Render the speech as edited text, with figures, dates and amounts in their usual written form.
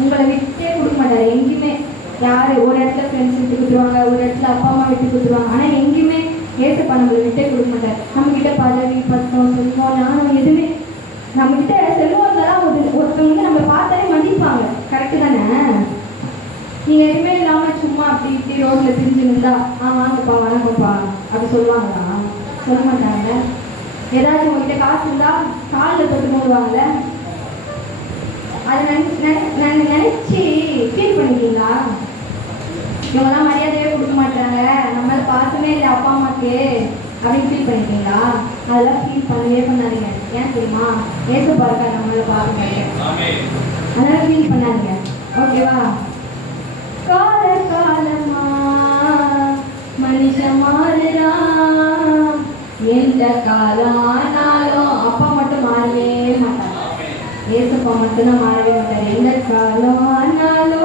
உங்களை விட்டே கொடுக்க மாட்டார் எங்கேயுமே. யார் ஒரு இடத்துல ஃப்ரெண்ட்ஸ் விட்டு கொடுத்துருவாங்க, ஒரு இடத்துல அப்பா அம்மா விட்டு கொடுத்துருவாங்க, ஆனால் எங்கேயுமே ஏசப்பா நம்மளை விட்டே கொடுக்க மாட்டார். நம்மக்கிட்ட பதவி பட்டம் செல்வம் ஞானம் எதுவுமே நம்மக்கிட்ட செல்வம் இருந்தாலும் ஒருத்தவங்க நம்ம பார்த்தாலே மதிப்பாங்க. கரெக்டு தானே? நீங்கள் எதுவுமே இல்லாமல் சும்மா அப்படி இப்படி ரோட்டில் திரிஞ்சுருந்தா வாங்கப்பா வணக்கம்ப்பா அப்படி சொல்லுவாங்களா? சொல்ல மாட்டாங்க. ஏதாச்சும் உங்ககிட்ட காசு இருந்தால் காலில் தொட்டு போடுவாங்கல்ல, அதை நினைச்சு ஃபீல் பண்ணிட்டீங்களா? இவங்கெல்லாம் மரியாதையே கொடுக்க மாட்டாங்க, நம்மளால பாசமே இல்லை அப்பா அம்மாக்கு அப்படின்னு ஃபீல் பண்ணிட்டீங்களா? அதெல்லாம் ஃபீல் பண்ணவே பண்ணாதீங்க. ஏன் தெரியுமா? ஏசப்பா இருக்கா நம்மளால பாருங்க, அதெல்லாம் ஃபீல் பண்ணாதீங்க. ஓகேவா? கால காலமா மனுஷன் மாறுறான், எந்த காலம் ஆனாலும் அப்பா மட்டும் மாறவே மாட்டாங்க. ஏசப்பா மட்டும்தான் மாறவே மாட்டார். எந்த காலம் ஆனாலும்